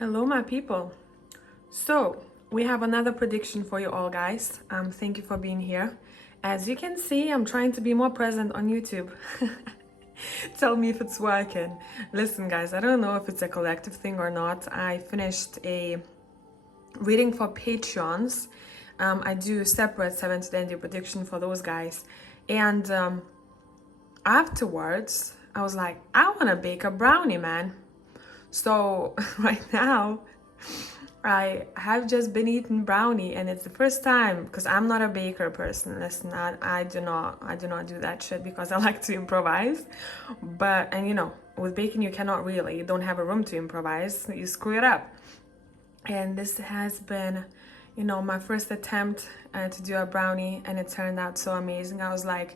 Hello, my people. So, we have another prediction for you all, guys. Thank you for being here. As you can see, I'm trying to be more present on YouTube. Tell me if it's working. Listen, guys, I don't know if it's a collective thing or not. I finished a reading for Patreons. I do separate 7th day prediction for those guys. And afterwards, I was like, I want to bake a brownie, man. So right now, I have just been eating brownie, and it's the first time because I'm not a baker person. Listen, I do not do that shit because I like to improvise. And you know, with baking you cannot really. You don't have a room to improvise. You screw it up. And this has been, you know, my first attempt to do a brownie, and it turned out so amazing. I was like,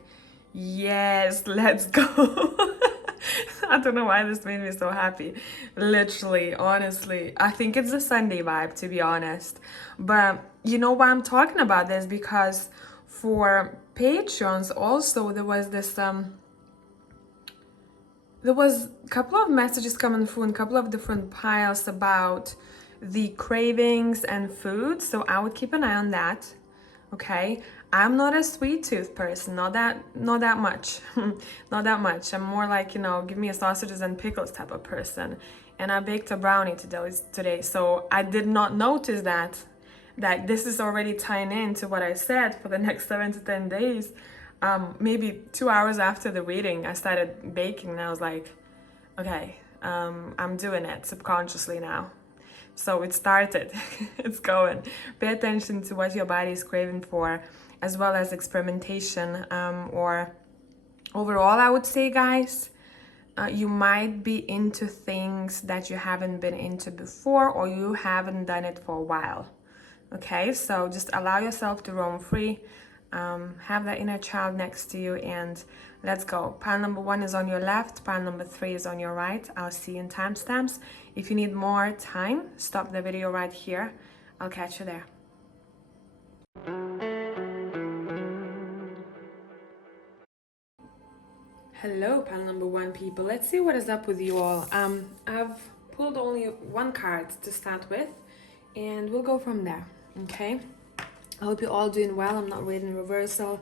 yes, let's go. I don't know why this made me so happy. Literally, honestly, I think it's the Sunday vibe, to be honest. But you know why I'm talking about this? Because for Patreons also there was a couple of messages coming through in a couple of different piles about the cravings and food. So I would keep an eye on that. Okay, I'm not a sweet tooth person, not that much. Not that much. I'm more like, you know, give me a sausages and pickles type of person. And I baked a brownie today, so I did not notice that this is already tying into what I said for the next 7 to 10 days. Maybe 2 hours after the reading, I started baking, and I was like, okay, I'm doing it subconsciously now. So it started. It's going. Pay attention to what your body is craving for, as well as experimentation. Or overall, I would say, guys, you might be into things that you haven't been into before, or you haven't done it for a while. Okay, so just allow yourself to roam free. Have that inner child next to you, and let's go. Pile number 1 is on your left, pile number 3 is on your right. I'll see you in timestamps. If you need more time, stop the video right here. I'll catch you there. Hello, pile number 1 people. Let's see what is up with you all. I've pulled only one card to start with, and we'll go from there. Okay, I hope you're all doing well. I'm not reading reversal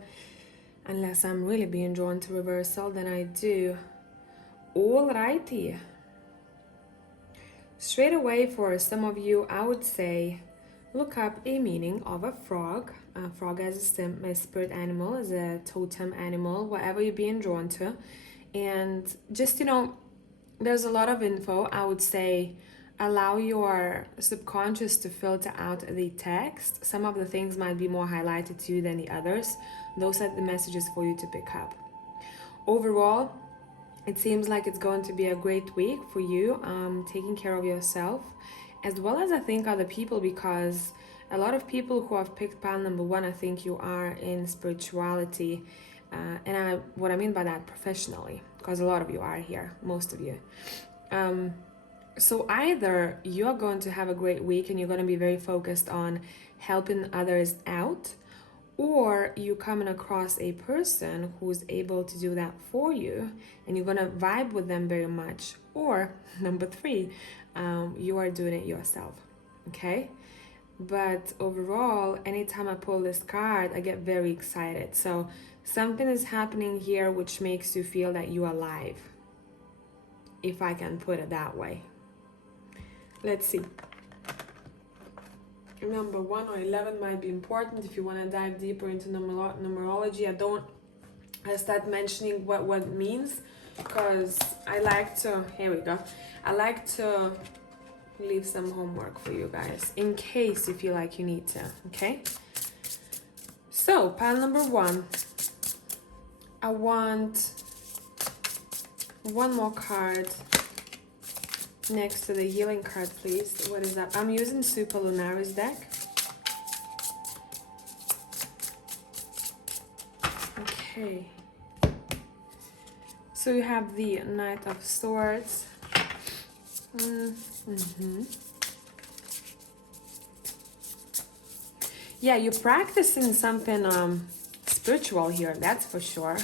unless I'm really being drawn to reversal, then I do. Alrighty. Straight away, for some of you, I would say look up a meaning of a frog. A frog as a spirit animal, as a totem animal, whatever you're being drawn to. And just, you know, there's a lot of info. I would say allow your subconscious to filter out the text. Some of the things might be more highlighted to you than the others. Those are the messages for you to pick up. Overall, it seems like it's going to be a great week for you, taking care of yourself, as well as I think other people, because a lot of people who have picked pile number 1, I think you are in spirituality. And what I mean by that, professionally, because a lot of you are here, most of you. So either you're going to have a great week and you're going to be very focused on helping others out, or you're coming across a person who's able to do that for you and you're going to vibe with them very much. Or number 3, you are doing it yourself. Okay? But overall, anytime I pull this card, I get very excited. So something is happening here which makes you feel that you're alive, if I can put it that way. Let's see. Number 1 or 11 might be important if you want to dive deeper into numerology. I start mentioning what it means, because I like to, here we go, I like to leave some homework for you guys in case you feel like you need to. Okay, so pile number 1, I want one more card next to the healing card, please. What is that? I'm using Super Lunaris deck. Okay, so you have the Knight of Swords. Yeah, you're practicing something spiritual here, that's for sure,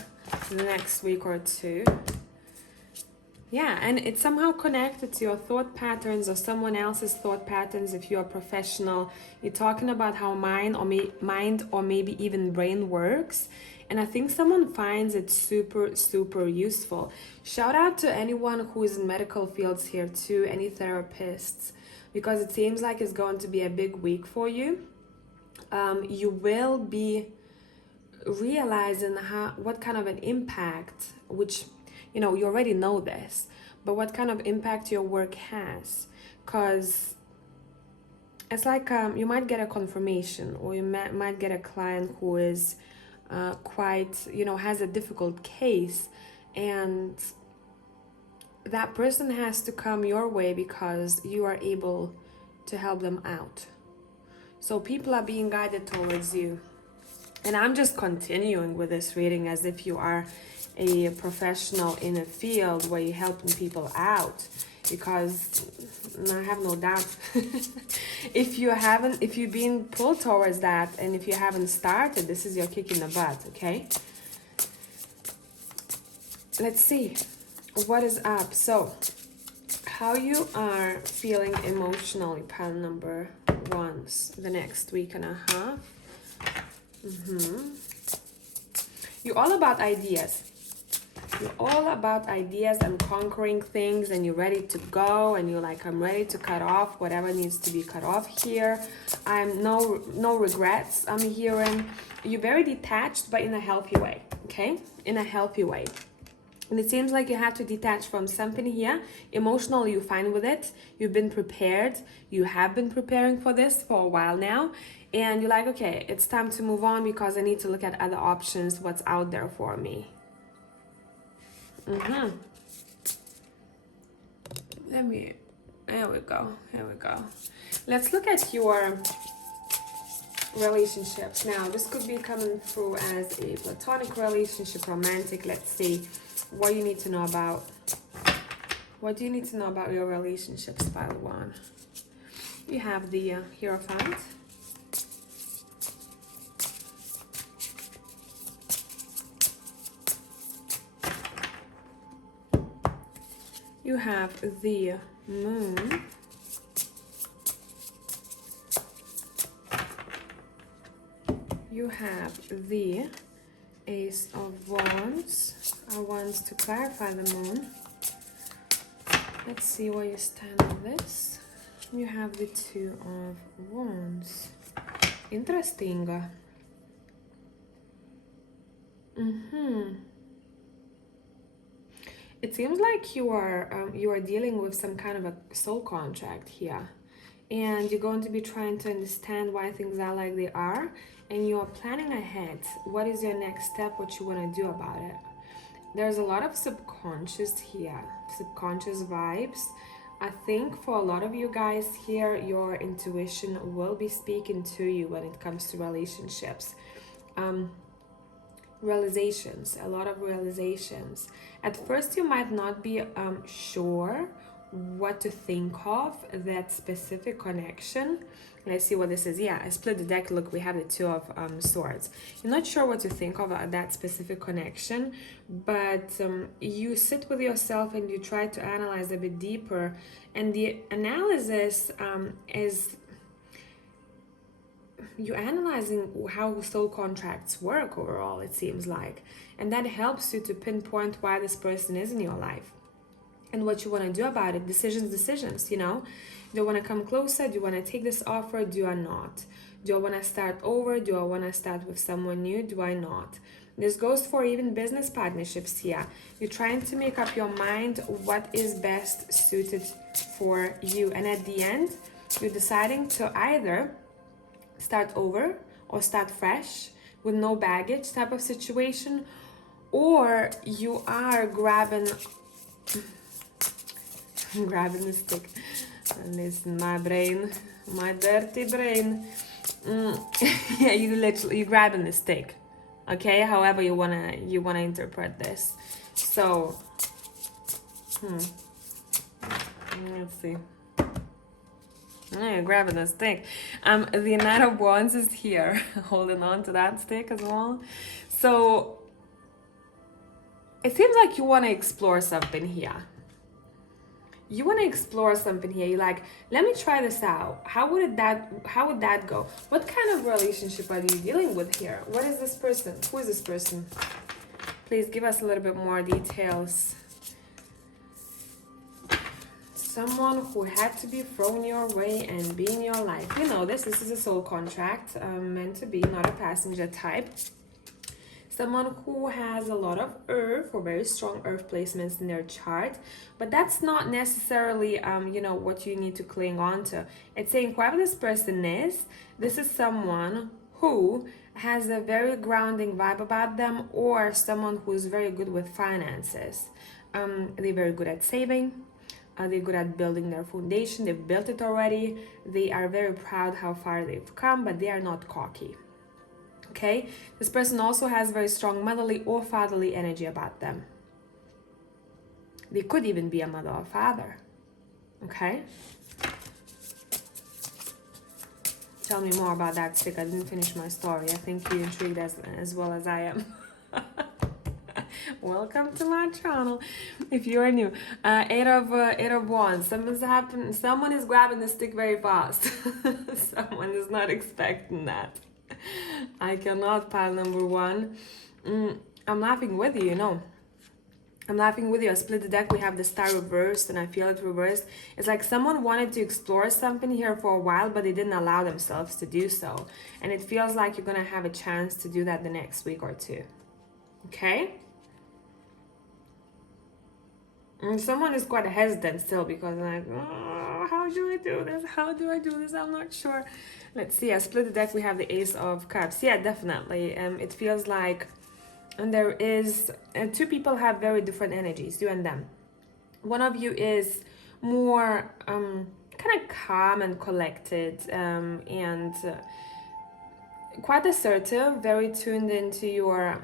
the next week or 2. Yeah, and it's somehow connected to your thought patterns or someone else's thought patterns. If you're a professional, you're talking about how mind or maybe even brain works. And I think someone finds it super, super useful. Shout out to anyone who is in medical fields here too, any therapists, because it seems like it's going to be a big week for you. You will be realizing what kind of an impact, which you already know this, but what kind of impact your work has, because it's like you might get a confirmation, or you might get a client who is quite has a difficult case, and that person has to come your way because you are able to help them out. So people are being guided towards you. And I'm just continuing with this reading as if you are a professional in a field where you're helping people out, because I have no doubt if you've been pulled towards that, and if you haven't started, this is your kick in the butt. Okay, let's see what is up. So how you are feeling emotionally, pile number ones, the next week and a half. You're all about ideas. You're all about ideas and conquering things, and you're ready to go, and you're like, I'm ready to cut off whatever needs to be cut off here. I'm no regrets. I'm hearing you're very detached, but in a healthy way. Okay, in a healthy way. And it seems like you have to detach from something here. Emotionally, you're fine with it. You've been prepared. You have been preparing for this for a while now. And you're like, okay, it's time to move on because I need to look at other options, what's out there for me. Here we go. Let's look at your relationships. Now, this could be coming through as a platonic relationship, romantic. Let's see what you need to know about. What do you need to know about your relationships, pile one? You have the Hierophant. You have the Moon. You have the Ace of Wands. I want to clarify the Moon. Let's see where you stand on this. You have the Two of Wands. Interesting. It seems like you are dealing with some kind of a soul contract here, and you're going to be trying to understand why things are like they are, and you are planning ahead. What is your next step? What you want to do about it? There's a lot of subconscious here, subconscious vibes. I think for a lot of you guys here, your intuition will be speaking to you when it comes to relationships. Realizations, a lot of realizations. At first you might not be sure what to think of that specific connection. Let's see what this is. Yeah, I split the deck. Look, we have the Two of Swords. You're not sure what to think of that specific connection, but you sit with yourself and you try to analyze a bit deeper, and the analysis is you're analyzing how soul contracts work overall, it seems like, and that helps you to pinpoint why this person is in your life and what you want to do about it. Decisions, do you want to come closer? Do you want to take this offer? Do I not? Do I want to start over? Do I want to start with someone new? Do I not? This goes for even business partnerships here. You're trying to make up your mind what is best suited for you, and at the end you're deciding to either start over or start fresh with no baggage type of situation, or you are grabbing the stick. And listen, my brain, my dirty brain. Yeah, you're grabbing the stick. Okay, however you wanna interpret this. So let's see. You're grabbing a stick. The Knight of Wands is here, holding on to that stick as well. So it seems like you want to explore something here. you want to explore something here. You're like, let me try this out. How would that go? What kind of relationship are you dealing with here? What is this person? Who is this person? Please give us a little bit more details. Someone who had to be thrown your way and be in your life. You know this is a soul contract, meant to be, not a passenger type. Someone who has a lot of earth or very strong earth placements in their chart, but that's not necessarily, you know, what you need to cling on to. It's saying whoever this person is, this is someone who has a very grounding vibe about them, or someone who's very good with finances. They're very good at saving. They're good at building their foundation. They've built it already. They are very proud how far they've come, but they are not cocky. Okay? This person also has very strong motherly or fatherly energy about them. They could even be a mother or father. Okay? Tell me more about that, stick. I didn't finish my story. I think you're intrigued as well as I am. Welcome to my channel. If you are new, eight of wands. Someone is grabbing the stick very fast. Someone is not expecting that. I cannot, pile number one. I'm laughing with you, you know. I'm laughing with you. I split the deck. We have the star reversed, and I feel it reversed. It's like someone wanted to explore something here for a while, but they didn't allow themselves to do so. And it feels like you're gonna have a chance to do that the next week or two. Okay? And someone is quite hesitant still because like, oh, how do I do this? How do I do this? I'm not sure. Let's see. I split the deck. We have the Ace of Cups. Yeah, definitely. It feels like, and there is, two people have very different energies, you and them. One of you is more kind of calm and collected, and quite assertive, very tuned into your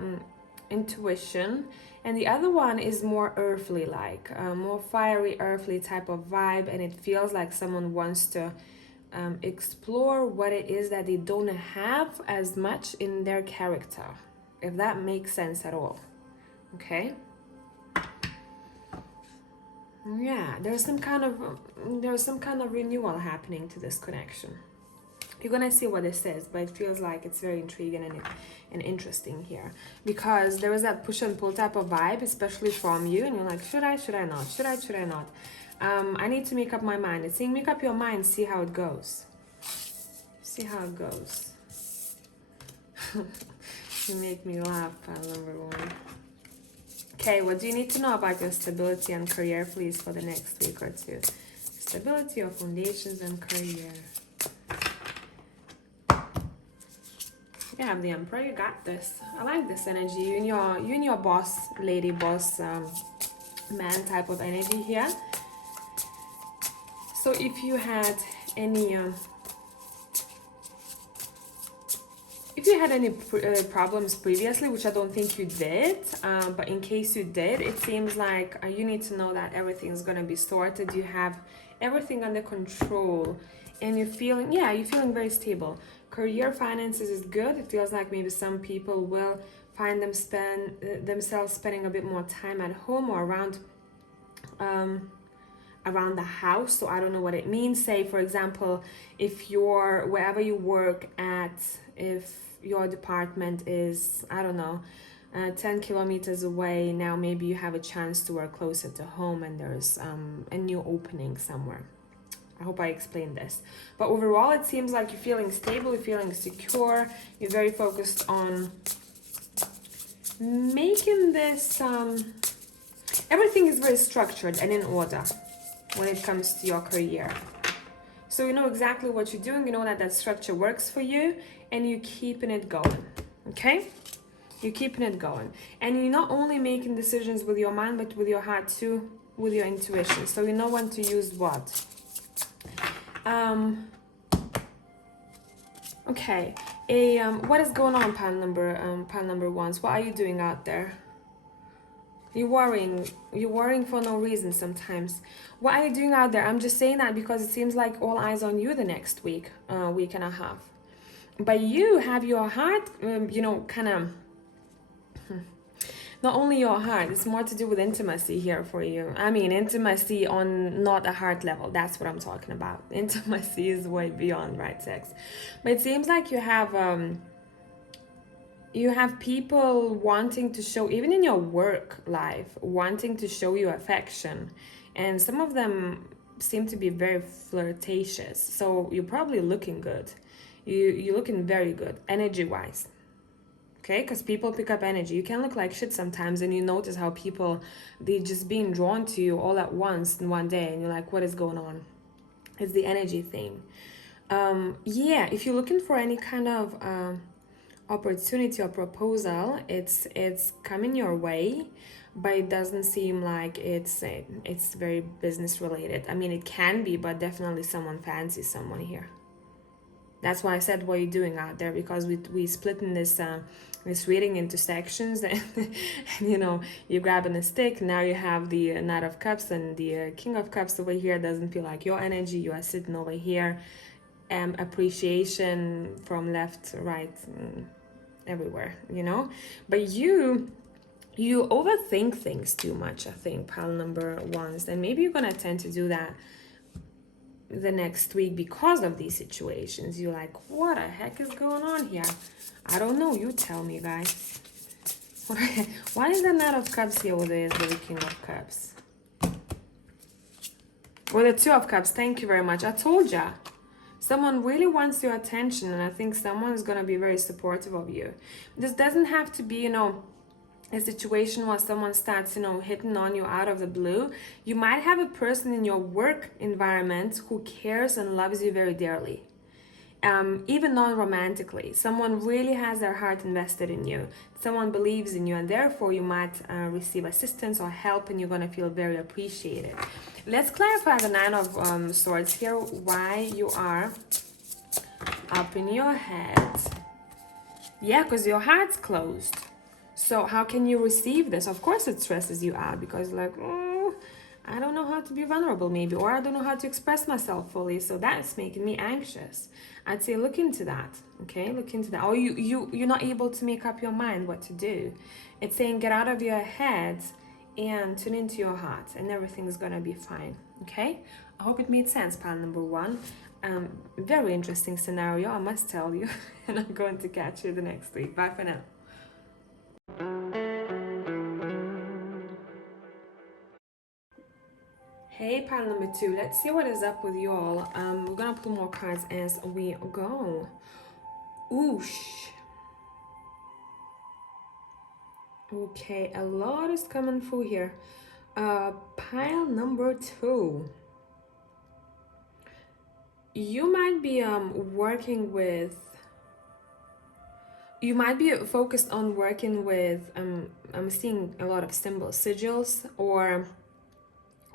intuition. And the other one is more earthly, like more fiery, earthly type of vibe, and it feels like someone wants to explore what it is that they don't have as much in their character, if that makes sense at all. Okay? Yeah, there's some kind of renewal happening to this connection. You're gonna see what this is, but it feels like it's very intriguing and interesting here, because there is that push and pull type of vibe, especially from you, and you're like, should I not? Should I not? I need to make up my mind. It's saying make up your mind, see how it goes. See how it goes. You make me laugh, pile number one. Okay, what do you need to know about your stability and career, please, for the next week or two? Stability, your foundations, and career. You have the Emperor. You got this. I like this energy. You and your boss, lady, boss, man type of energy here. So if you had any problems previously, which I don't think you did, but in case you did, it seems like you need to know that everything's gonna be sorted. You have everything under control, and you're feeling very stable. Career, finances is good. It feels like maybe some people will find themselves spending a bit more time at home or around the house. So I don't know what it means. Say, for example, if you're wherever you work at, if your department is, I don't know, 10 kilometers away, now maybe you have a chance to work closer to home, and there's a new opening somewhere. I hope I explained this. But overall, it seems like you're feeling stable, you're feeling secure, you're very focused on making this, everything is very structured and in order when it comes to your career. So you know exactly what you're doing, you know that structure works for you, and you're keeping it going, okay? You're keeping it going. And you're not only making decisions with your mind, but with your heart too, with your intuition. So you know when to use what. Okay, what is going on, pile number ones? What are you doing out there? You're worrying for no reason sometimes. What are you doing out there? I'm just saying that because it seems like all eyes on you the next week and a half. But you have your heart, kind of not only your heart, it's more to do with intimacy here for you. I mean, intimacy on not a heart level. That's what I'm talking about. Intimacy is way beyond, right, sex. But it seems like you have people wanting to show, even in your work life, wanting to show you affection. And some of them seem to be very flirtatious. So you're probably looking good. You're looking very good, energy-wise. Okay, because people pick up energy. You can look like shit sometimes, and you notice how people, they just being drawn to you all at once in one day, and you're like, what is going on? It's the energy thing. Yeah, if you're looking for any kind of opportunity or proposal, it's coming your way, but it doesn't seem like it's very business related. I mean, it can be, but definitely someone fancies someone here. That's why I said what you're doing out there, because we split in this reading into sections, and you know, you're grabbing a stick. Now you have the Knight of Cups and the King of Cups over here. Doesn't feel like your energy. You are sitting over here. Appreciation from left, right, everywhere, you know. But you overthink things too much, I think, pile number ones, and maybe you're gonna tend to do that the next week because of these situations. You're like, what the heck is going on here? I don't know. You tell me, guys. Why is the Knight of Cups here with the King of Cups? With the Two of Cups, thank you very much. I told ya. Someone really wants your attention, and I think someone is going to be very supportive of you. This doesn't have to be, you know, a situation where someone starts, you know, hitting on you out of the blue. You might have a person in your work environment who cares and loves you very dearly. Even non-romantically, someone really has their heart invested in you. Someone believes in you, and therefore you might receive assistance or help, and you're going to feel very appreciated. Let's clarify the Nine of Swords here, why you are up in your head. Yeah, because your heart's closed. So how can you receive this? Of course it stresses you out, because like, I don't know how to be vulnerable maybe, or I don't know how to express myself fully, so that's making me anxious. I'd say look into that, okay? Look into that. Or you're not able to make up your mind what to do. It's saying get out of your head and tune into your heart, and everything's gonna be fine, okay? I hope it made sense, pile number one. Very interesting scenario, I must tell you. And I'm going to catch you the next week. Bye for now. Hey, pile number two, let's see what is up with y'all. We're gonna pull more cards as we go. Oosh. Okay, a lot is coming through here. Pile number two. You might be you might be focused on working with I'm seeing a lot of symbols, sigils, or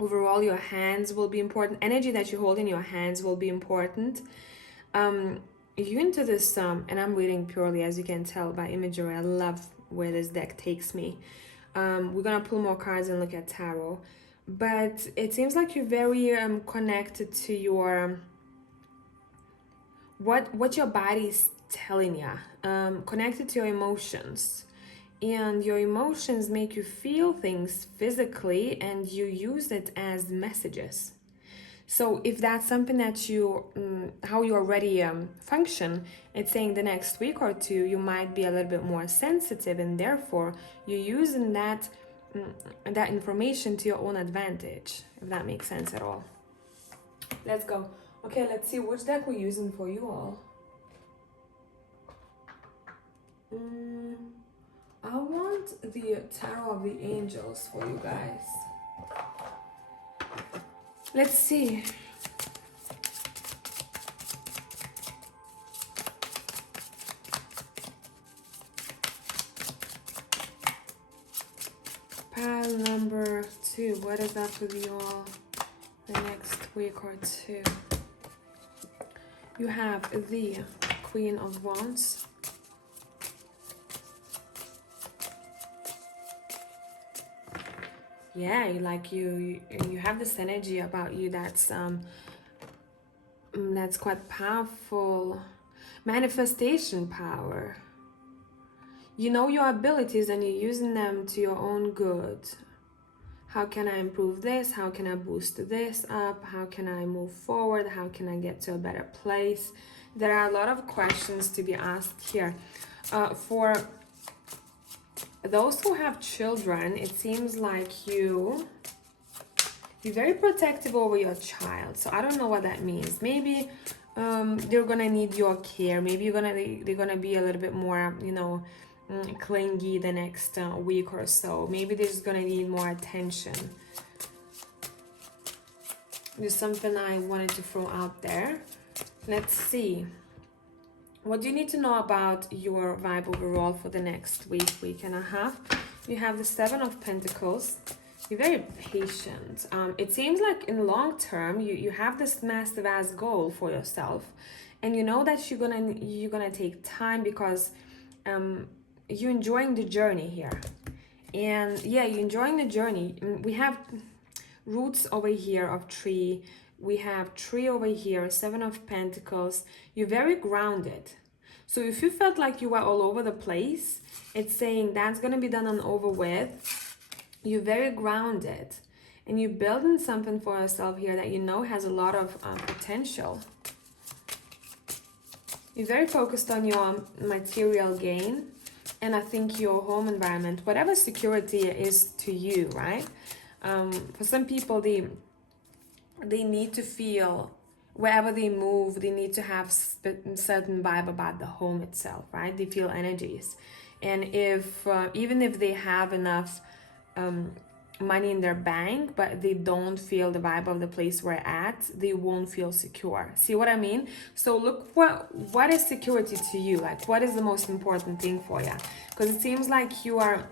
overall your hands will be important. Energy that you hold in your hands will be important. You into this and I'm reading purely, as you can tell by imagery. I love where this deck takes me. We're gonna pull more cards and look at tarot, but it seems like you're very connected to your what your body's telling you, connected to your emotions, and your emotions make you feel things physically, and you use it as messages. So if that's something that you how you already function, it's saying the next week or two you might be a little bit more sensitive, and therefore you're using that that information to your own advantage, if that makes sense at all. Let's go. Okay, let's see which deck we're using for you all. I want the Tarot of the Angels for you guys. Let's see. Pile number two. What is up with you all the next week or two? You have the Queen of Wands. Yeah, you have this energy about you that's quite powerful. Manifestation power. You know your abilities and you're using them to your own good. How can I improve this? How can I boost this up? How can I move forward? How can I get to a better place? There are a lot of questions to be asked here. For those who have children, it seems like you're very protective over your child. So I don't know what that means. Maybe they're gonna need your care. Maybe they're gonna be a little bit more, you know, clingy the next week or so. Maybe they're just gonna need more attention. There's something I wanted to throw out there. Let's see. What do you need to know about your vibe overall for the next week and a half? You have the Seven of Pentacles. You're very patient. It seems like in long term, you have this massive ass goal for yourself, and you know that you're gonna take time because you're enjoying the journey here. And yeah, you're enjoying the journey. We have roots over here of tree. We have tree over here, Seven of Pentacles. You're very grounded. So if you felt like you were all over the place, it's saying that's going to be done and over with. You're very grounded. And you're building something for yourself here that you know has a lot of potential. You're very focused on your material gain. And I think your home environment, whatever security is to you, right? For some people, they need to feel, wherever they move, they need to have certain vibe about the home itself, right? They feel energies. And if even if they have enough money in their bank, but they don't feel the vibe of the place we're at, they won't feel secure. See what I mean? So look, what is security to you? Like, what is the most important thing for you? Because it seems like you are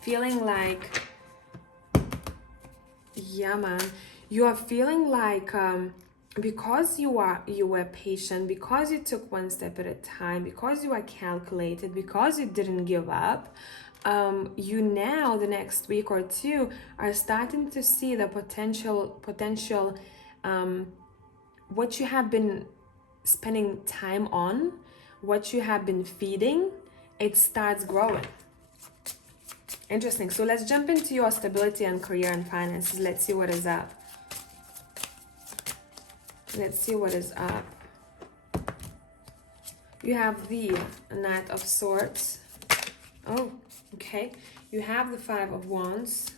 feeling like, yeah, man, you are feeling like because you were patient, because you took one step at a time, because you are calculated, because you didn't give up, you now the next week or two are starting to see the potential what you have been spending time on, what you have been feeding, it starts growing. Interesting. So let's jump into your stability and career and finances. Let's see what is up. Let's see what is up. You have the Knight of Swords. Oh, okay. You have the Five of Wands.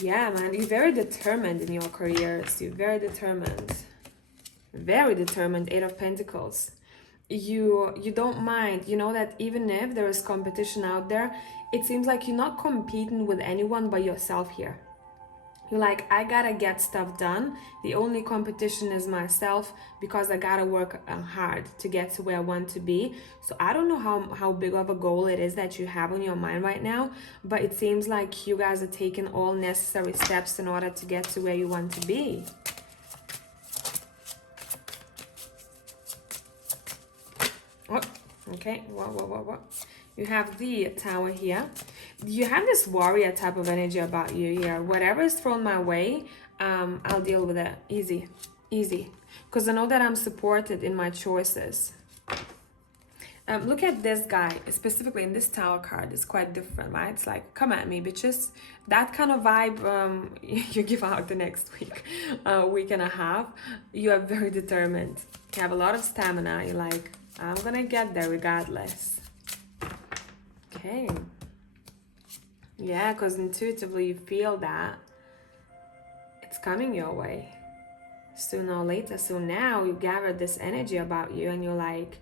Yeah, man, you're very determined in your careers. You're very determined. Very determined. Eight of Pentacles. You don't mind. You know that even if there is competition out there, it seems like you're not competing with anyone but yourself here. You're like, I gotta get stuff done. The only competition is myself because I gotta work hard to get to where I want to be. So I don't know how big of a goal it is that you have on your mind right now, but it seems like you guys are taking all necessary steps in order to get to where you want to be. Oh, okay. What? You have the Tower here. You have this warrior type of energy about you here. Whatever is thrown my way, I'll deal with it. Easy. Because I know that I'm supported in my choices. Look at this guy, specifically in this Tower card. It's quite different, right? It's like, come at me, bitches. That kind of vibe you give out the next week and a half. You are very determined. You have a lot of stamina. You're like, I'm gonna get there regardless. Okay. Yeah, because intuitively you feel that it's coming your way sooner or later. So now you gather this energy about you and you're like,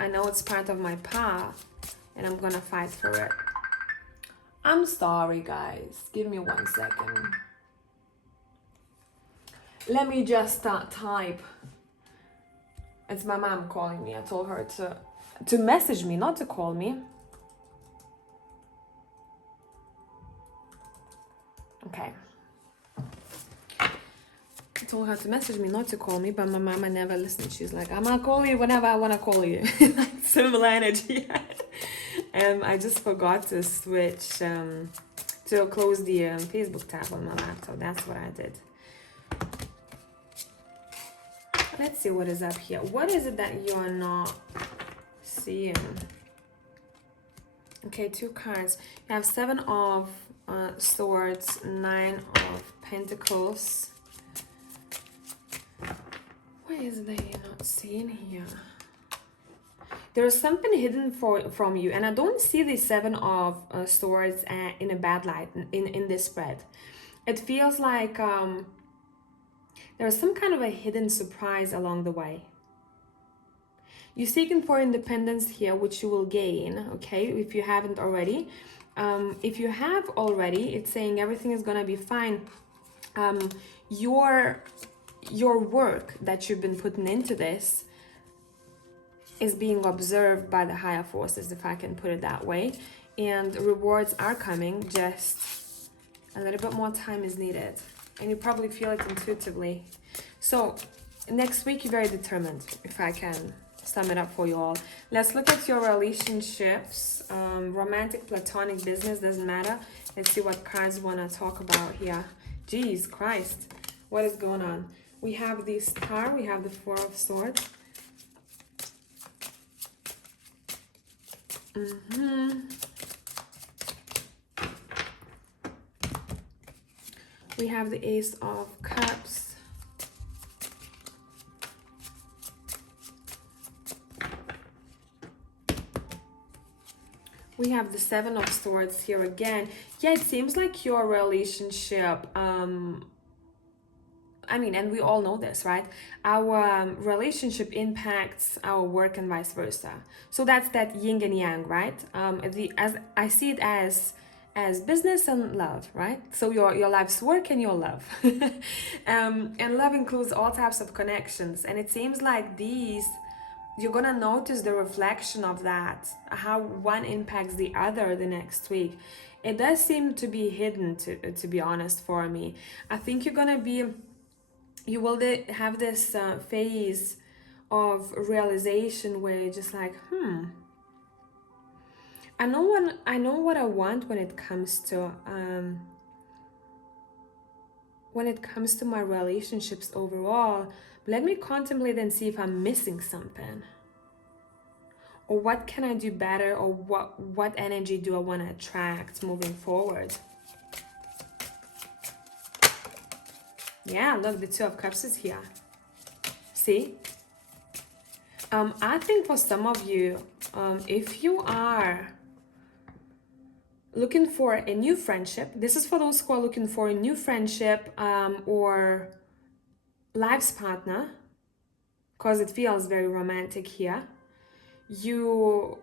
I know it's part of my path and I'm gonna fight for it. I'm sorry, guys. Give me 1 second. Let me just type. It's my mom calling me. I told her to message me, not to call me. Okay. I told her to message me, not to call me, but my mama never listened. She's like, I'm gonna call you whenever I wanna call you. Like similar energy. I just forgot to switch to close the Facebook tab on my laptop. That's what I did. Let's see what is up here. What is it that you are not seeing? Okay, 2 cards. You have 7 of Swords, 9 of Pentacles. What is they not seeing here? There's something hidden from you, and I don't see the 7 of Swords in a bad light in this spread. It feels like there's some kind of a hidden surprise along the way. You're seeking for independence here, which you will gain, okay, if you haven't already. If you have already, it's saying everything is gonna be fine. Your work that you've been putting into this is being observed by the higher forces, if I can put it that way. And rewards are coming, just a little bit more time is needed. And you probably feel it intuitively. So next week, you're very determined, if I can sum it up for you all. Let's look at your relationships. Romantic, platonic, business, doesn't matter. Let's see what cards want to talk about here. Jeez Christ, what is going on? We have the Star, we have the 4 of Swords. We have the Ace of Cups. We have the 7 of Swords here again. Yeah, it seems like your relationship, I mean, and we all know this, right? Our relationship impacts our work and vice versa. So that's that yin and yang, right? As I see it as business and love, right? So your life's work and your love. And love includes all types of connections. And it seems like these, you're gonna notice the reflection of that, how one impacts the other the next week. It does seem to be hidden, to be honest, for me. I think you will have this phase of realization where you're just like, I know what I want when it comes to my relationships overall. Let me contemplate and see if I'm missing something, or what can I do better, or what energy do I want to attract moving forward. Yeah, look, the 2 of Cups is here. See? I think for some of you, if you are looking for a new friendship, this is for those who are looking for a new friendship or life's partner, because it feels very romantic here. You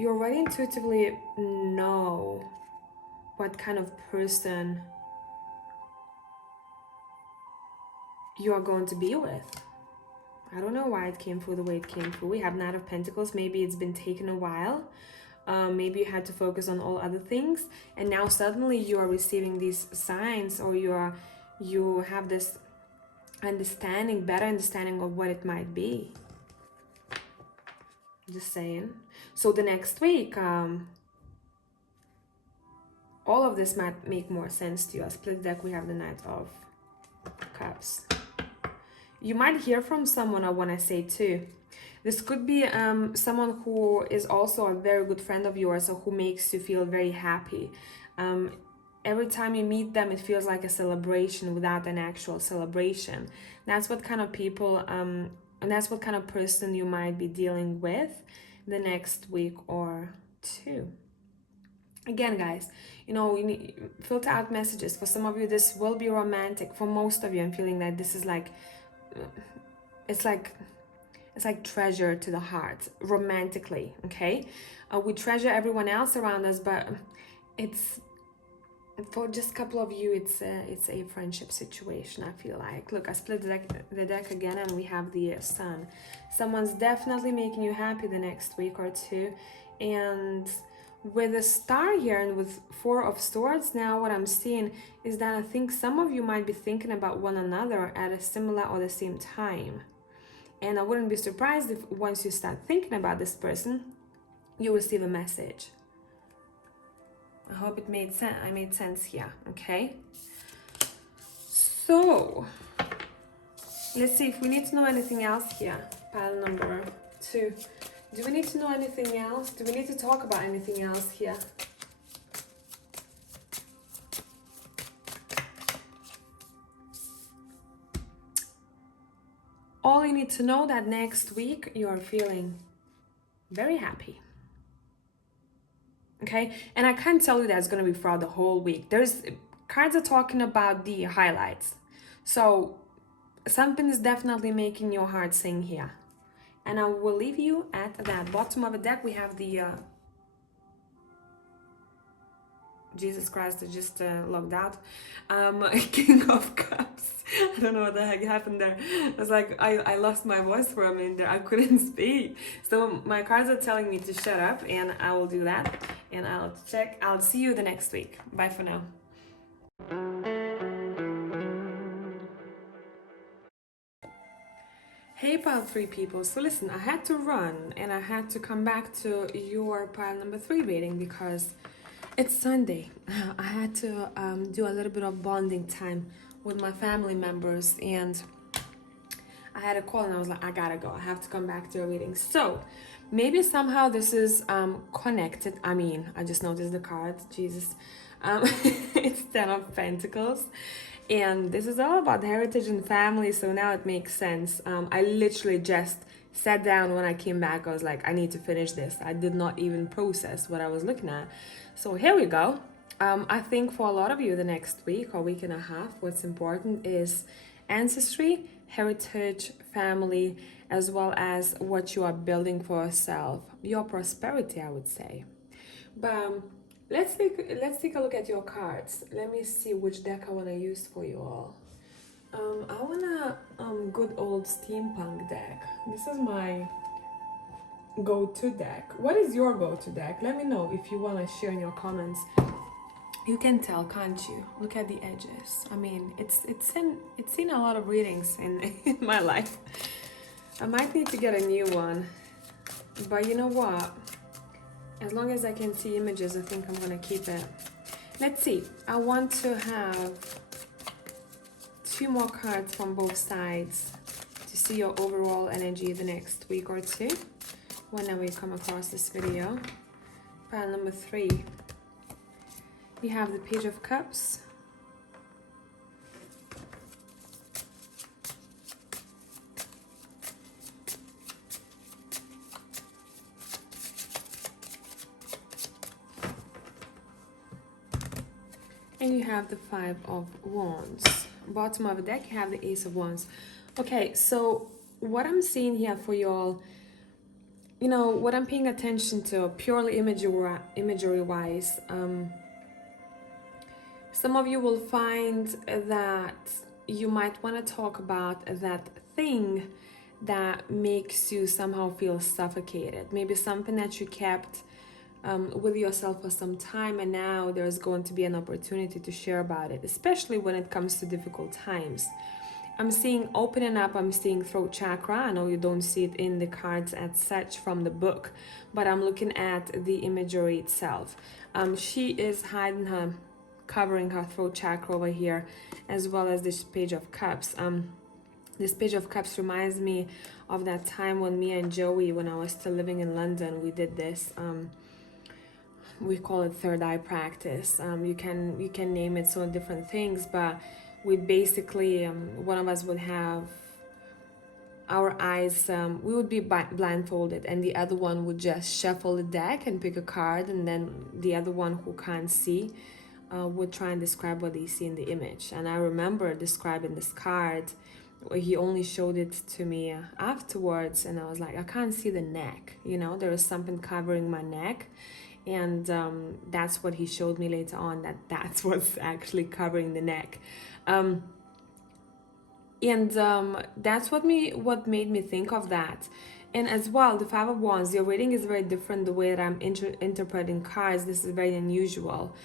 already intuitively know what kind of person you are going to be with. I don't know why it came through the way it came through. We have Knight of Pentacles. Maybe it's been taken a while. Maybe you had to focus on all other things, and now suddenly you are receiving these signs, or you have this better understanding of what it might be. Just saying. So the next week, all of this might make more sense to you. A split deck, we have the Knight of Cups. You might hear from someone, I want to say too. This could be someone who is also a very good friend of yours, or who makes you feel very happy. Every time you meet them, it feels like a celebration without an actual celebration. That's what kind of people, and that's what kind of person you might be dealing with the next week or 2. Again, guys, you know, we need filter out messages. For some of you, this will be romantic. For most of you, I'm feeling that this is like, it's like treasure to the heart, romantically, okay? We treasure everyone else around us, but it's, for just a couple of you, it's a friendship situation, I feel like. Look, I split the deck again, and we have the Sun. Someone's definitely making you happy the next week or 2. And with the Star here and with 4 of Swords, now what I'm seeing is that I think some of you might be thinking about one another at a similar or the same time. And I wouldn't be surprised if once you start thinking about this person, you receive a message. I hope it made sense. I made sense here, okay? So, let's see if we need to know anything else here. Pile number 2. Do we need to know anything else? Do we need to talk about anything else here? All you need to know that next week you are feeling very happy. Okay, and I can't tell you that it's going to be throughout the whole week. There's cards are talking about the highlights, so something is definitely making your heart sing here. And I will leave you at that. Bottom of the deck we have the Jesus Christ, I just logged out. King of Cups. I don't know what the heck happened there. I was like, I lost my voice for a minute there. I couldn't speak. So my cards are telling me to shut up, and I will do that. And I'll see you the next week. Bye for now. Hey pile 3 people, so listen, I had to run and I had to come back to your pile number 3 reading because it's Sunday. I had to do a little bit of bonding time with my family members, and I had a call and I was like, I gotta go. I have to come back to a reading. So maybe somehow this is connected. I mean, I just noticed the cards, Jesus. It's 10 of Pentacles. And this is all about heritage and family, so now it makes sense. I literally just sat down when I came back. I was like, I need to finish this. I did not even process what I was looking at. So here we go. I think for a lot of you the next week or week and a half, what's important is ancestry, heritage, family, as well as what you are building for yourself, your prosperity, I would say. But let's take a look at your cards. Let me see which deck I want to use for you all. I want a good old steampunk deck. This is my go-to deck. What is your go-to deck? Let me know if you want to share in your comments. You can tell, can't you? Look at the edges. I mean, it's seen a lot of readings in my life. I might need to get a new one, but you know what? As long as I can see images, I think I'm gonna keep it. Let's see. I want to have 2 more cards from both sides to see your overall energy the next week or 2 whenever you come across this video. Pile number 3. We have the Page of Cups. And you have the 5 of Wands. Bottom of the deck, you have the Ace of Wands. Okay, so what I'm seeing here for y'all, you know, what I'm paying attention to, purely imagery-wise, some of you will find that you might want to talk about that thing that makes you somehow feel suffocated. Maybe something that you kept with yourself for some time, and now there's going to be an opportunity to share about it, especially when it comes to difficult times. I'm seeing opening up, I'm seeing throat chakra. I know you don't see it in the cards as such from the book, but I'm looking at the imagery itself. She is covering her throat chakra over here, as well as this Page of Cups. This Page of Cups reminds me of that time when me and Joey, when I was still living in London, we did this. We call it third eye practice. You can name it so different things, but we basically, one of us would have our eyes, we would be blindfolded, and the other one would just shuffle the deck and pick a card, and then the other one who can't see would try and describe what they see in the image. And I remember describing this card. He only showed it to me afterwards, and I was like, I can't see the neck, you know, there is something covering my neck. And that's what he showed me later on, that's what's actually covering the neck. That's what made me think of that. And as well, the 5 of Wands, your reading is very different. The way that I'm interpreting cards, this is very unusual.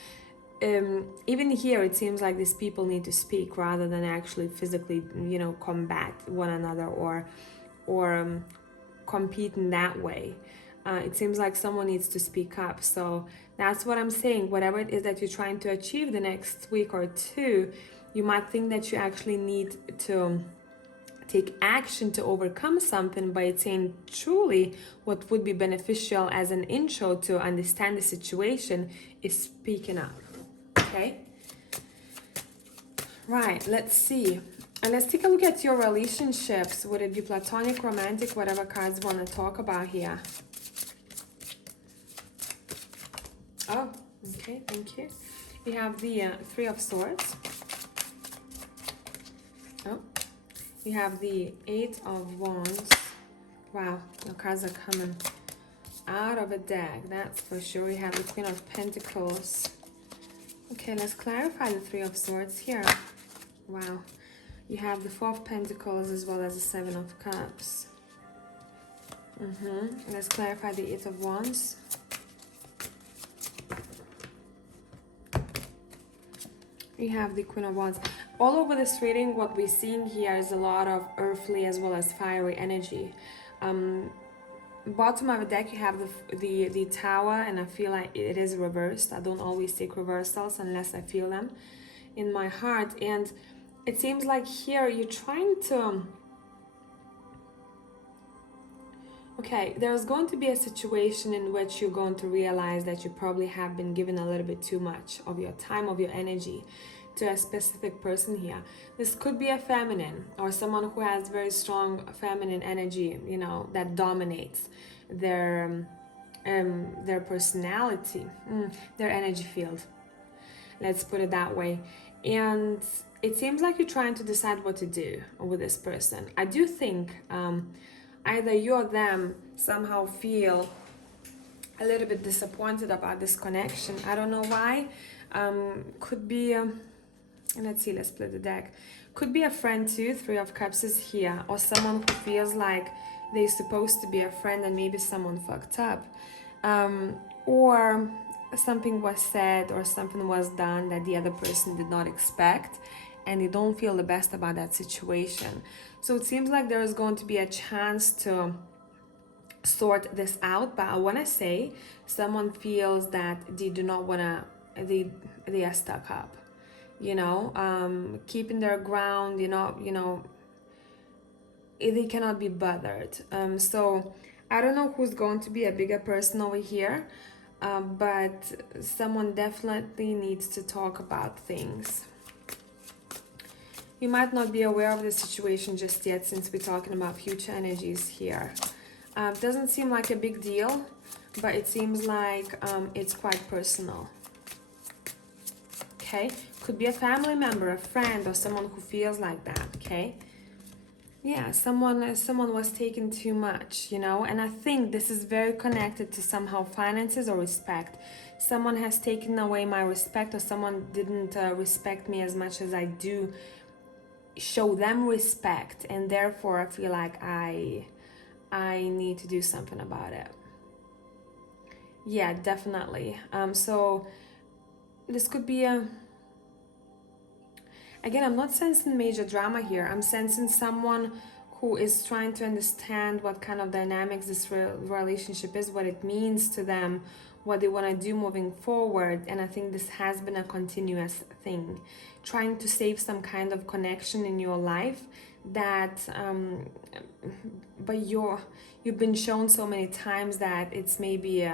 Even here, it seems like these people need to speak rather than actually physically, you know, combat one another or compete in that way. It seems like someone needs to speak up. So that's what I'm saying. Whatever it is that you're trying to achieve the next week or 2, you might think that you actually need to take action to overcome something, but it's saying truly what would be beneficial as an intro to understand the situation is speaking up. Okay? Right, let's see. And let's take a look at your relationships. Would it be platonic, romantic, whatever cards want to talk about here? Oh, okay, thank you. We have the Three of Swords. Oh, we have the Eight of Wands. Wow, the cards are coming out of a deck, that's for sure. We have the Queen of Pentacles. Okay, let's clarify the Three of Swords here. Wow. You have the Four of Pentacles as well as the Seven of Cups. Let's clarify the Eight of Wands. We have the Queen of Wands. All over this reading, what we're seeing here is a lot of earthly as well as fiery energy. Bottom of the deck, you have the Tower, and I feel like it is reversed. I don't always take reversals unless I feel them in my heart. And it seems like here you're trying to... Okay, there's going to be a situation in which you're going to realize that you probably have been given a little bit too much of your time, of your energy to a specific person here. This could be a feminine or someone who has very strong feminine energy, you know, that dominates their personality, their energy field. Let's put it that way. And it seems like you're trying to decide what to do with this person. I do think either you or them somehow feel a little bit disappointed about this connection. I don't know why. Could be, let's see, let's split the deck. Could be a friend too, Three of Cups is here, or someone who feels like they're supposed to be a friend and maybe someone fucked up. Or something was said or something was done that the other person did not expect, and they don't feel the best about that situation. So it seems like there is going to be a chance to sort this out, but I want to say someone feels that they do not want to, they are stuck up, you know, keeping their ground, you know, they cannot be bothered. So I don't know who's going to be a bigger person over here, but someone definitely needs to talk about things. You might not be aware of the situation just yet since we're talking about future energies here. Doesn't seem like a big deal, but it seems like it's quite personal. Okay, could be a family member, a friend, or someone who feels like that, okay? Yeah, someone was taking too much, you know, and I think this is very connected to somehow finances or respect. Someone has taken away my respect, or someone didn't respect me as much as I do show them respect, and therefore I feel like I need to do something about it. Yeah, definitely. So this could be a... Again, I'm not sensing major drama here. I'm sensing someone who is trying to understand what kind of dynamics this relationship is, what it means to them, what they want to do moving forward. And I think this has been a continuous thing, trying to save some kind of connection in your life that but you've been shown so many times that it's maybe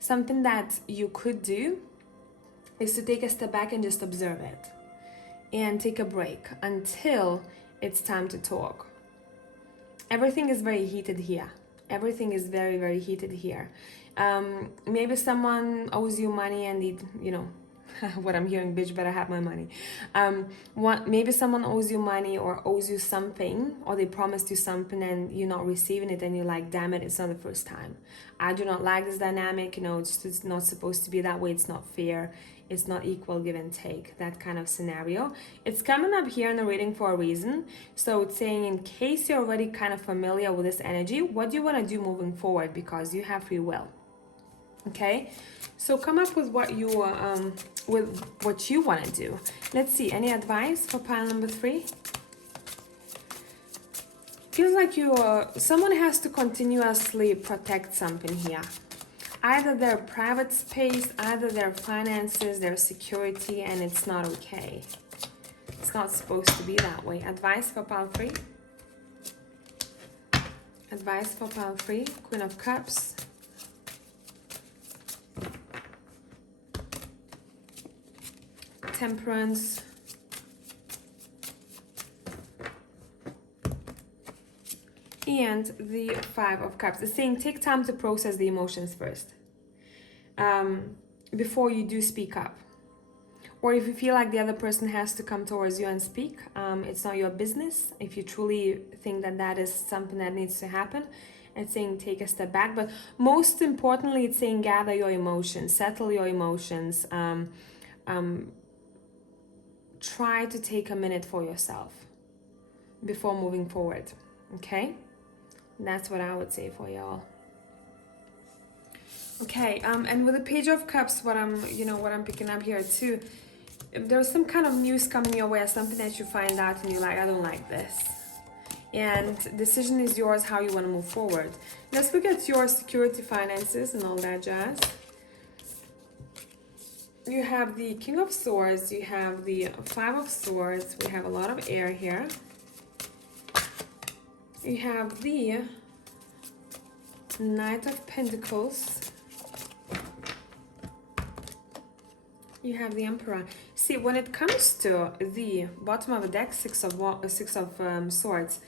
something that you could do is to take a step back and just observe it and take a break until it's time to talk. Everything is very heated here. Everything is very, very heated here. Maybe someone owes you money and they, you know, what I'm hearing, bitch, better have my money. Maybe someone owes you money or owes you something, or they promised you something and you're not receiving it, and you're like, damn it, it's not the first time. I do not like this dynamic, you know, it's not supposed to be that way. It's not fair. It's not equal give and take, that kind of scenario. It's coming up here in the reading for a reason. So it's saying, in case you're already kind of familiar with this energy, what do you want to do moving forward? Because you have free will. Okay, so come up with what you want to do. Let's see, any advice for pile number 3? Feels like someone has to continuously protect something here. Either their private space, either their finances, their security, and it's not okay. It's not supposed to be that way. Advice for pile 3? Advice for pile 3, Queen of Cups. Temperance. And the 5 of Cups. It's saying take time to process the emotions first. Before you do speak up. Or if you feel like the other person has to come towards you and speak, it's not your business. If you truly think that that is something that needs to happen, it's saying take a step back. But most importantly, it's saying gather your emotions, settle your emotions. Try to take a minute for yourself before moving forward. Okay? That's what I would say for y'all. Okay, and with the Page of Cups, what I'm picking up here too, if there's some kind of news coming your way, or something that you find out and you're like, I don't like this. And decision is yours how you want to move forward. Let's look at your security, finances, and all that jazz. You have the King of Swords, you have the 5 of Swords, we have a lot of air here. You have the Knight of Pentacles. You have the Emperor. See, when it comes to the bottom of the deck, Six of Swords,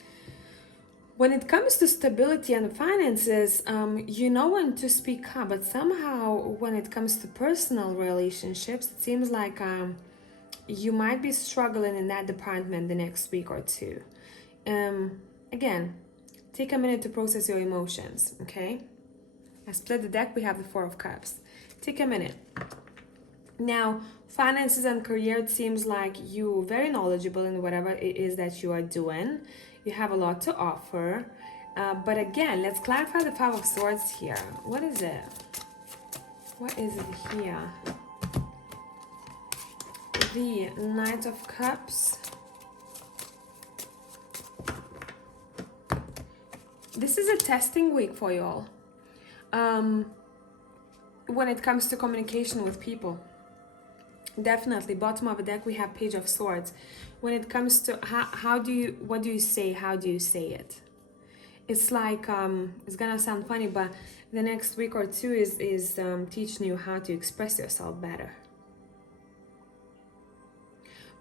when it comes to stability and finances, you know when to speak up, but somehow when it comes to personal relationships, it seems like you might be struggling in that department the next week or two. Again, take a minute to process your emotions, okay? I split the deck, we have the 4 of Cups. Take a minute. Now, finances and career, it seems like you're very knowledgeable in whatever it is that you are doing. You have a lot to offer. But again, let's clarify the 5 of Swords here. What is it? What is it here? The Knight of Cups. This is a testing week for y'all. When it comes to communication with people. Definitely, bottom of the deck we have Page of Swords. When it comes to what do you say, how do you say it? It's like, it's gonna sound funny, but the next week or two is teaching you how to express yourself better.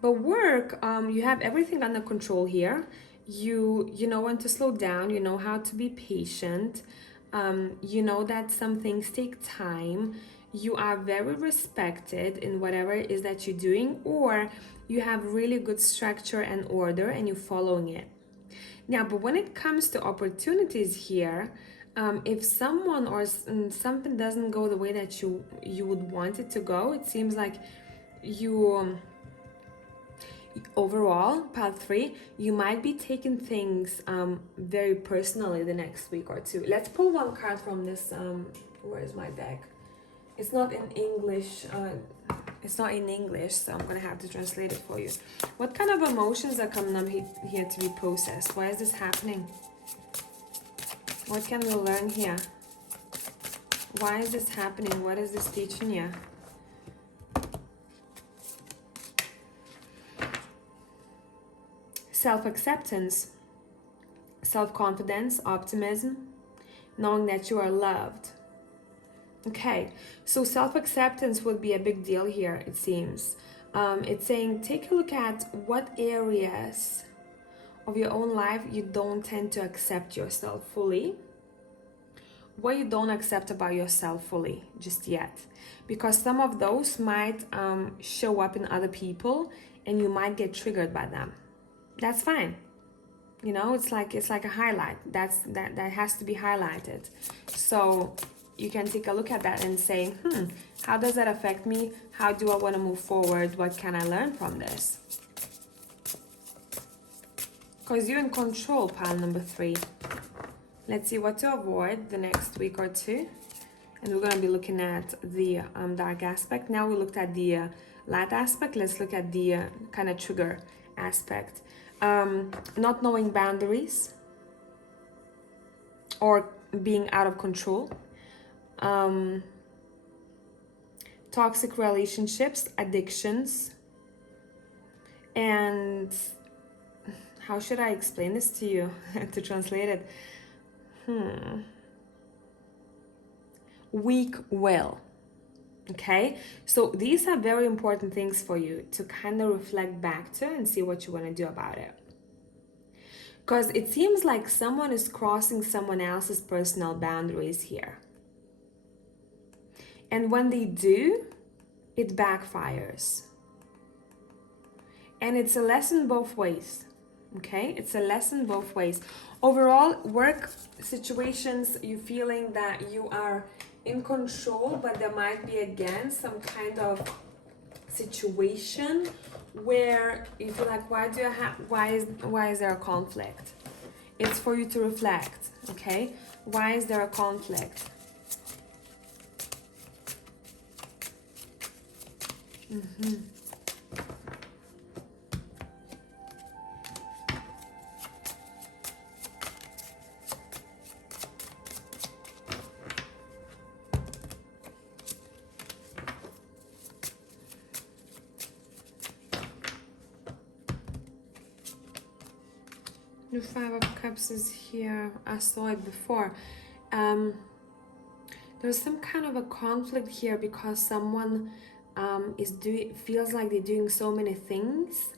But work, you have everything under control here. You know when to slow down, you know how to be patient. You know that some things take time. You are very respected in whatever it is that you're doing, or you have really good structure and order and you're following it. Now, but when it comes to opportunities here, if someone or something doesn't go the way that you would want it to go, it seems like you overall, pile 3, you might be taking things very personally the next week or two. Let's pull one card from this. Where is my deck? It's not in English. So I'm gonna have to translate it for you. What kind of emotions are coming up here to be processed? Why is this happening? What can we learn here? Why is this happening? What is this teaching you? Self-acceptance, self-confidence, optimism, knowing that you are loved. Okay, so self-acceptance would be a big deal here, it seems. It's saying take a look at what areas of your own life you don't tend to accept yourself fully. What you don't accept about yourself fully just yet. Because some of those might show up in other people and you might get triggered by them. That's fine. You know, it's like a highlight. That has to be highlighted. So you can take a look at that and say, how does that affect me? How do I want to move forward? What can I learn from this? Because you're in control, pile number 3. Let's see what to avoid the next week or two. And we're going to be looking at the dark aspect. Now we looked at the light aspect. Let's look at the kind of trigger aspect. Not knowing boundaries or being out of control. Toxic relationships, addictions, and how should I explain this to you to translate it? Weak will. Okay, so these are very important things for you to kind of reflect back to and see what you want to do about it. Because it seems like someone is crossing someone else's personal boundaries here. And when they do, it backfires. And it's a lesson both ways. Okay, it's a lesson both ways. Overall, work situations, you feeling that you are in control, but there might be again some kind of situation where you feel like, why is there a conflict? It's for you to reflect. Okay, why is there a conflict? The Five of Cups is here. I saw it before. There's some kind of a conflict here because someone feels like they're doing so many things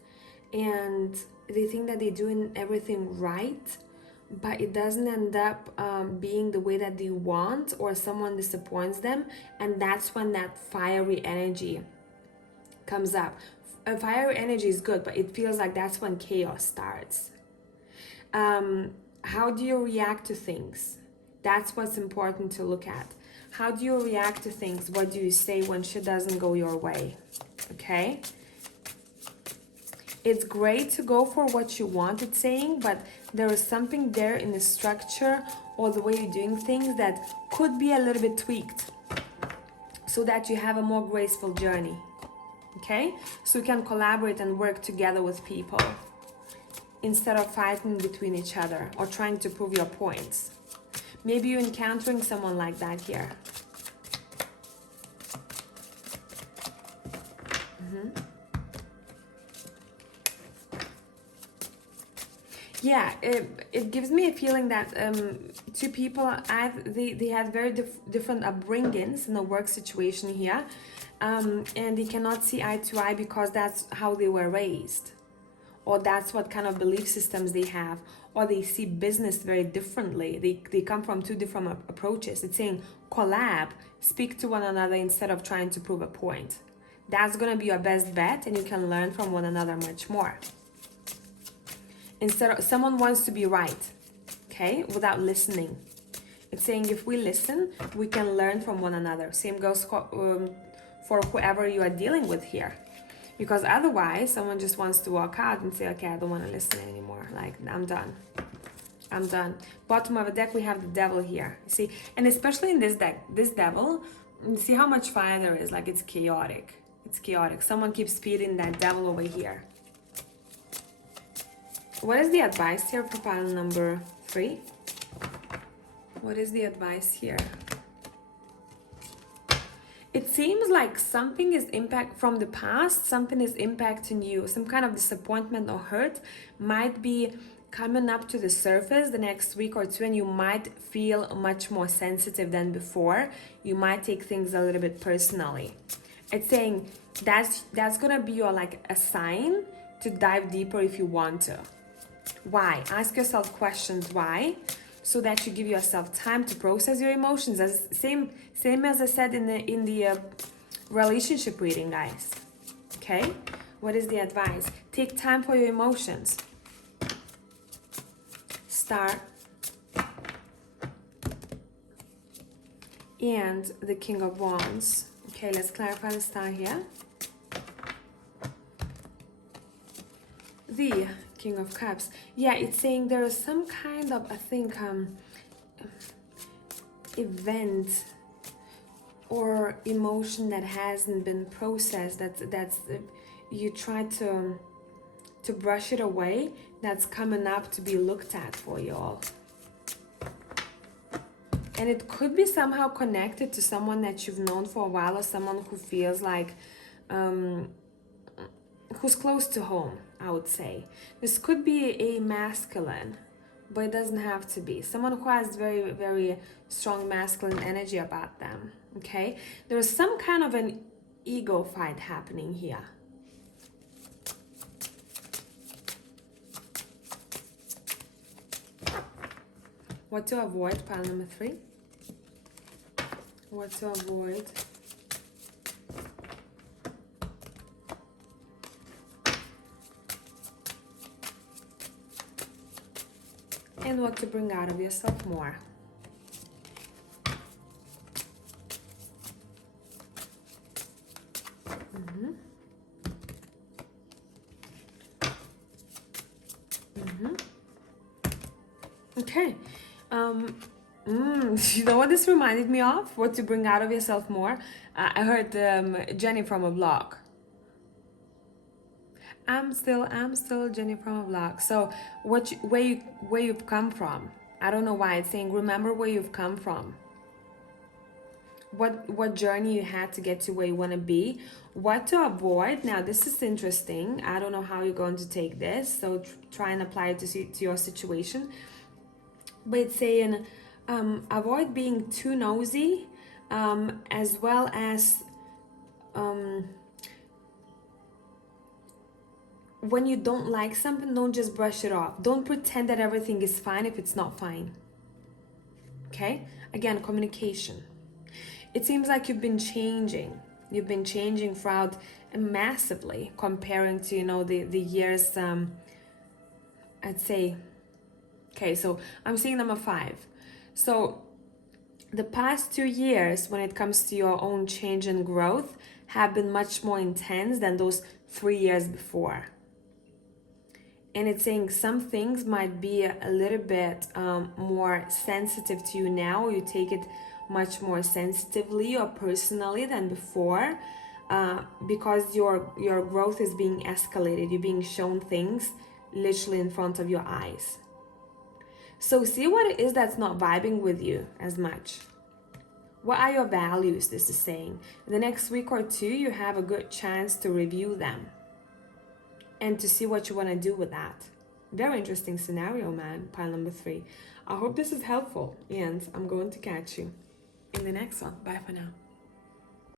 and they think that they're doing everything right, but it doesn't end up being the way that they want, or someone disappoints them, and that's when that fiery energy comes up. Fiery energy is good, but it feels like that's when chaos starts. How do you react to things? That's what's important to look at. How do you react to things? What do you say when shit doesn't go your way? Okay? It's great to go for what you want, it's saying, but there is something there in the structure or the way you're doing things that could be a little bit tweaked so that you have a more graceful journey. Okay? So you can collaborate and work together with people instead of fighting between each other or trying to prove your points. Maybe you're encountering someone like that here. Yeah, it gives me a feeling that two people, they had very different upbringings in a work situation here, and they cannot see eye to eye because that's how they were raised, or that's what kind of belief systems they have, or they see business very differently. They come from two different approaches. It's saying collab, speak to one another instead of trying to prove a point. That's gonna be your best bet, and you can learn from one another much more. Instead of, someone wants to be right, okay, without listening. It's saying if we listen, we can learn from one another. Same goes for whoever you are dealing with here. Because otherwise, someone just wants to walk out and say, okay, I don't want to listen anymore. Like, I'm done. I'm done. Bottom of the deck, we have the devil here. You see? And especially in this deck, this devil, you see how much fire there is. Like, it's chaotic. It's chaotic. Someone keeps feeding that devil over here. What is the advice here for pile number 3? What is the advice here? It seems like something is from the past, something is impacting you. Some kind of disappointment or hurt might be coming up to the surface the next week or two, and you might feel much more sensitive than before. You might take things a little bit personally. It's saying that's gonna be your like a sign to dive deeper if you want to. Why? Ask yourself questions why, so that you give yourself time to process your emotions. As same as I said in the relationship reading, guys. Okay? What is the advice? Take time for your emotions. Star and the King of Wands. Okay, let's clarify the star here. The King of Cups. Yeah, it's saying there is some kind of, I think, event or emotion that hasn't been processed. That's you try to brush it away. That's coming up to be looked at for you all. And it could be somehow connected to someone that you've known for a while, or someone who feels like who's close to home, I would say. This could be a masculine but it doesn't have to be. Someone who has very, very strong masculine energy about them, okay? There's some kind of an ego fight happening here. What to avoid, pile number 3? What to avoid? And what to bring out of yourself more. Okay. You know what this reminded me of? What to bring out of yourself more? I heard Jenny from a blog. I'm still Jenny from a blog. So where you've come from? I don't know why it's saying remember where you've come from. What journey you had to get to where you want to be. What to avoid. Now this is interesting. I don't know how you're going to take this. So try and apply it to your situation. But it's saying avoid being too nosy, as well as when you don't like something, don't just brush it off. Don't pretend that everything is fine if it's not fine. Okay? Again, communication. It seems like you've been changing. You've been changing throughout massively comparing to, you know, the years, I'd say. Okay, so I'm seeing number 5. So the past 2 years, when it comes to your own change and growth, have been much more intense than those 3 years before. And it's saying some things might be a little bit more sensitive to you now. You take it much more sensitively or personally than before, because your growth is being escalated. You're being shown things literally in front of your eyes. So see what it is that's not vibing with you as much. What are your values, this is saying? In the next week or 2, you have a good chance to review them and to see what you want to do with that. Very interesting scenario, man, pile number 3. I hope this is helpful, and I'm going to catch you in the next one. Bye for now.